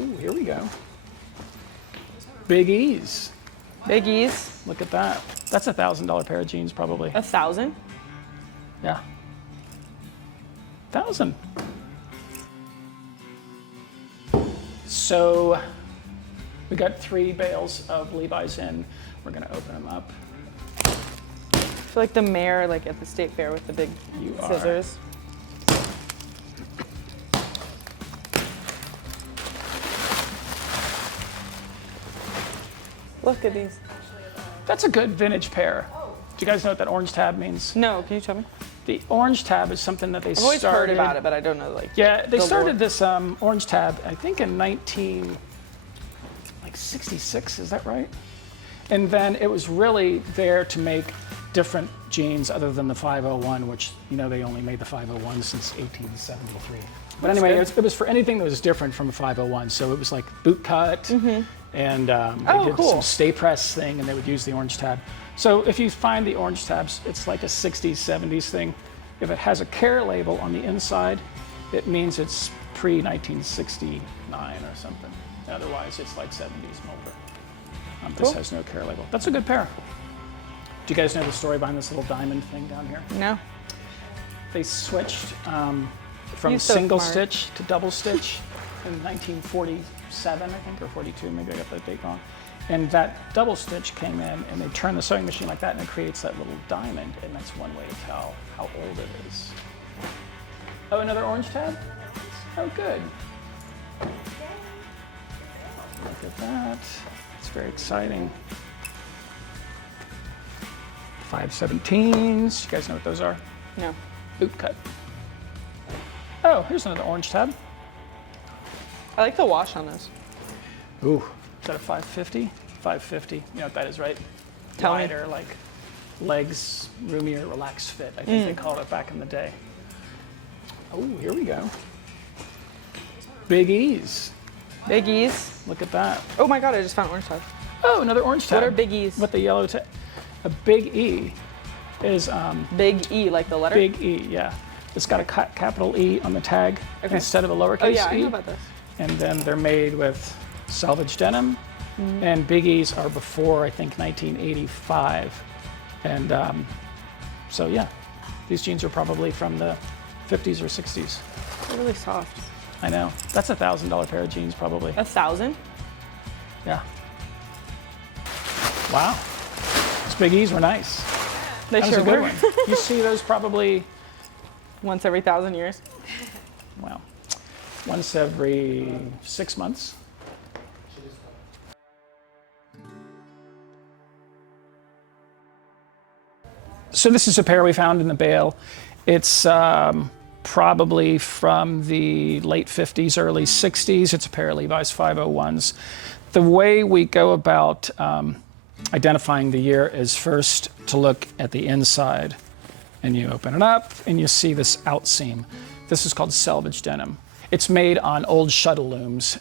Oh, here we go. Big E's. Big E's. Look at that. That's a $1,000 pair of jeans, probably. 1,000? Yeah. 1,000. So we got 3 bales of Levi's in. We're gonna open them up. I feel like the mayor, like at the state fair with the big scissors. Look at these. That's a good vintage pair. Do you guys know what that orange tab means? No, can you tell me? The orange tab is something that they started. I've always heard about it, but I don't know, like. Yeah, they started this orange tab, I think in 1966, is that right? And then it was really there to make different jeans other than the 501, which, you know, they only made the 501 since 1873. But anyway, it was for anything that was different from a 501. So it was like boot cut, and they did some stay press thing, and they would use the orange tab. So if you find the orange tabs, it's like a 60s, 70s thing. If it has a care label on the inside, it means it's pre-1969 or something. Otherwise, it's like 70s and older. This has no care label. That's a good pair. Do you guys know the story behind this little diamond thing down here? No. They switched from single stitch to double stitch in 1947, I think, or 42, maybe I got that date wrong. And that double stitch came in, and they turn the sewing machine like that, and it creates that little diamond, and that's one way to tell how old it is. Oh, another orange tab? Oh, good. Look at that. It's very exciting. 517s. You guys know what those are? No. Boot cut. Oh, here's another orange tab. I like the wash on this. Ooh, is that a 550? 550. You know what that is, right? Tell me. Wider, like legs, roomier, relaxed fit. I think they called it back in the day. Oh, here we go. Big E's. Big E's. Look at that. Oh my God, I just found orange tab. Oh, another orange tab. What are Big E's? With the yellow tab. A Big E is Big E, like the letter? Big E, yeah. It's got a capital E on the tag instead of a lowercase e. Oh yeah, I know about this. And then they're made with selvage denim. And Big E's are before, I think, 1985. And so yeah, these jeans are probably from the 50s or 60s. They're really soft. I know. That's a $1,000 pair of jeans, probably. 1,000? Yeah. Wow. Those Big E's were nice. They That sure was a good were. one. You see those probably, Once every 1,000 years. well, once every 6 months. So this is a pair we found in the bale. It's probably from the late 50s, early 60s. It's a pair of Levi's 501s. The way we go about identifying the year is first to look at the inside. And you open it up and you see this outseam. This is called selvage denim. It's made on old shuttle looms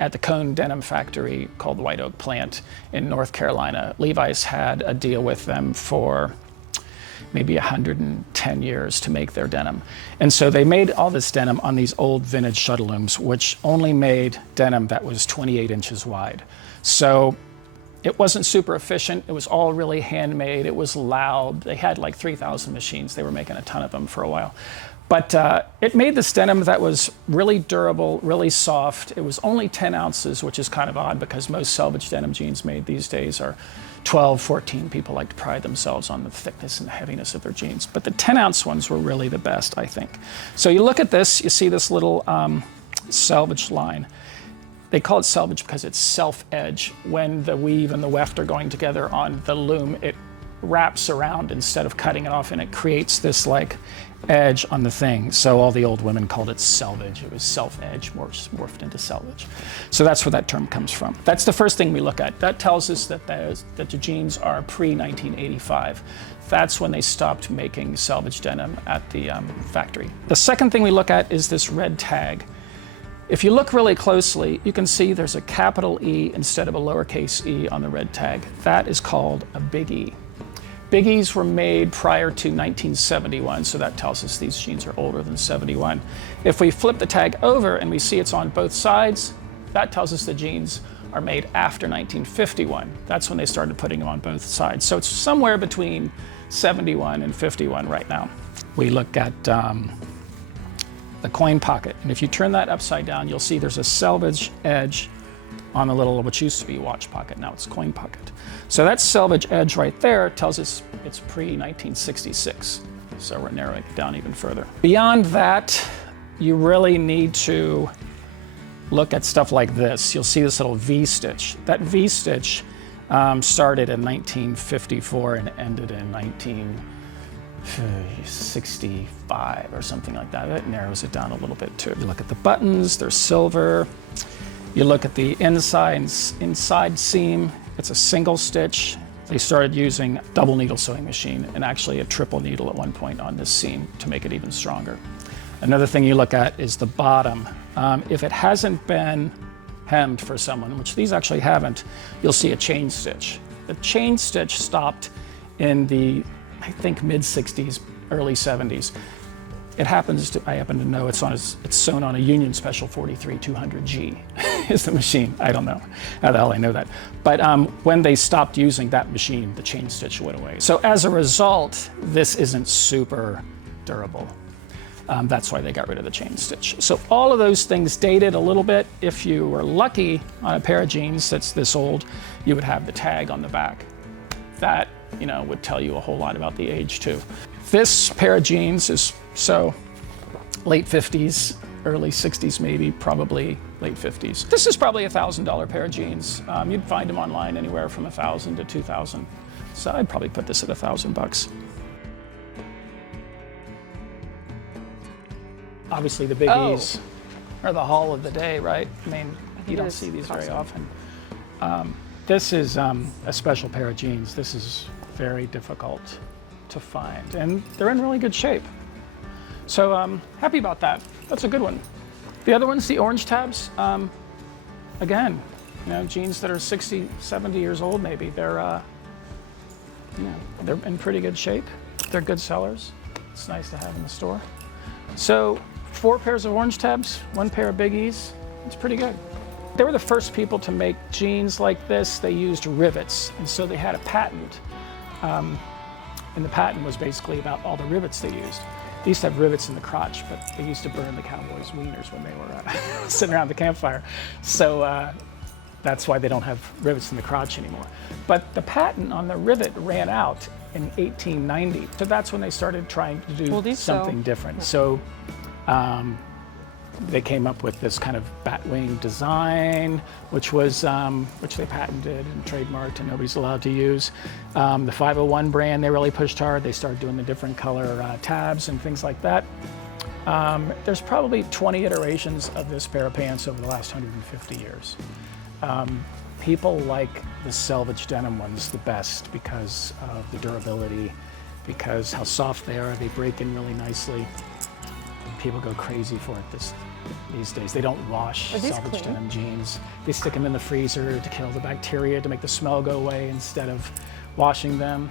at the Cone Denim Factory called White Oak Plant in North Carolina. Levi's had a deal with them for maybe 110 years to make their denim. And so they made all this denim on these old vintage shuttle looms, which only made denim that was 28 inches wide. So it wasn't super efficient. It was all really handmade. It was loud. They had like 3,000 machines. They were making a ton of them for a while. But it made this denim that was really durable, really soft. It was only 10 ounces, which is kind of odd because most selvage denim jeans made these days are 12, 14. People like to pride themselves on the thickness and the heaviness of their jeans. But the 10-ounce ones were really the best, I think. So you look at this, you see this little selvage line. They call it selvage because it's self-edge. When the weave and the weft are going together on the loom, it wraps around instead of cutting it off, and it creates this like edge on the thing. So all the old women called it selvage. It was self-edge morphed into selvage. So that's where that term comes from. That's the first thing we look at. That tells us that the jeans are pre-1985. That's when they stopped making selvage denim at the factory. The second thing we look at is this red tag. If you look really closely, you can see there's a capital E instead of a lowercase e on the red tag. That is called a Big E. Big E's were made prior to 1971, so that tells us these jeans are older than 71. If we flip the tag over and we see it's on both sides, that tells us the jeans are made after 1951. That's when they started putting them on both sides. So it's somewhere between 71 and 51 right now. We look at the coin pocket, and if you turn that upside down, you'll see there's a selvage edge on the little, which used to be watch pocket, now it's coin pocket. So that selvage edge right there tells us it's pre-1966. So we're narrowing it down even further. Beyond that, you really need to look at stuff like this. You'll see this little V-stitch. That V-stitch started in 1954 and ended in 1965 or something like that. It narrows it down a little bit too. You look at the buttons, they're silver. You look at the inside seam, it's a single stitch. They started using double needle sewing machine and actually a triple needle at one point on this seam to make it even stronger. Another thing you look at is the bottom. If it hasn't been hemmed for someone, which these actually haven't, you'll see a chain stitch. The chain stitch stopped in the, I think, mid-60s, early 70s. It happens to, I happen to know it's sewn on a Union Special 43 200G is the machine. I don't know how the hell I know that. But when they stopped using that machine, the chain stitch went away. So as a result, this isn't super durable. That's why they got rid of the chain stitch. So all of those things dated a little bit. If you were lucky on a pair of jeans that's this old, you would have the tag on the back. That, you know, would tell you a whole lot about the age too. This pair of jeans is so late 50s, early 60s maybe, probably late 50s. This is probably a $1,000 pair of jeans. You'd find them online anywhere from $1,000 to $2,000. So I'd probably put this at $1,000. Obviously the Big E's are the haul of the day, right? I mean, you don't see these very often. This is a special pair of jeans. This is very difficult to find, and they're in really good shape. So happy about that. That's a good one. The other ones, the orange tabs, again, you know, jeans that are 60, 70 years old maybe, they're, you know, they're in pretty good shape. They're good sellers. It's nice to have in the store. So 4 pairs of orange tabs, 1 pair of Big E's, it's pretty good. They were the first people to make jeans like this. They used rivets, and so they had a patent. And the patent was basically about all the rivets they used. They used to have rivets in the crotch, but they used to burn the cowboys' wieners when they were sitting around the campfire. So that's why they don't have rivets in the crotch anymore. But the patent on the rivet ran out in 1890. So that's when they started trying to do something different. So they came up with this kind of batwing design, which they patented and trademarked and nobody's allowed to use. The 501 brand, they really pushed hard. They started doing the different color tabs and things like that. There's probably 20 iterations of this pair of pants over the last 150 years. People like the selvage denim ones the best because of the durability, because how soft they are. They break in really nicely. People go crazy for it these days. They don't wash selvage denim jeans. They stick them in the freezer to kill the bacteria, to make the smell go away instead of washing them.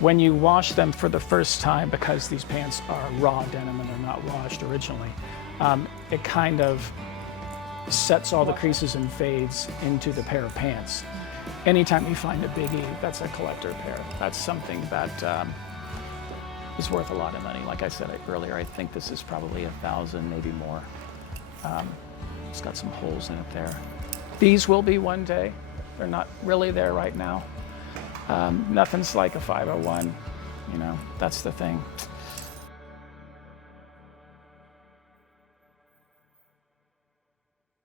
When you wash them for the first time, because these pants are raw denim and they're not washed originally, it kind of sets all the creases and fades into the pair of pants. Anytime you find a Big E, that's a collector pair. That's something that is worth a lot of money. Like I said earlier, I think this is probably $1,000, maybe more. It's got some holes in it there. These will be one day. They're not really there right now. Nothing's like a 501, you know, that's the thing.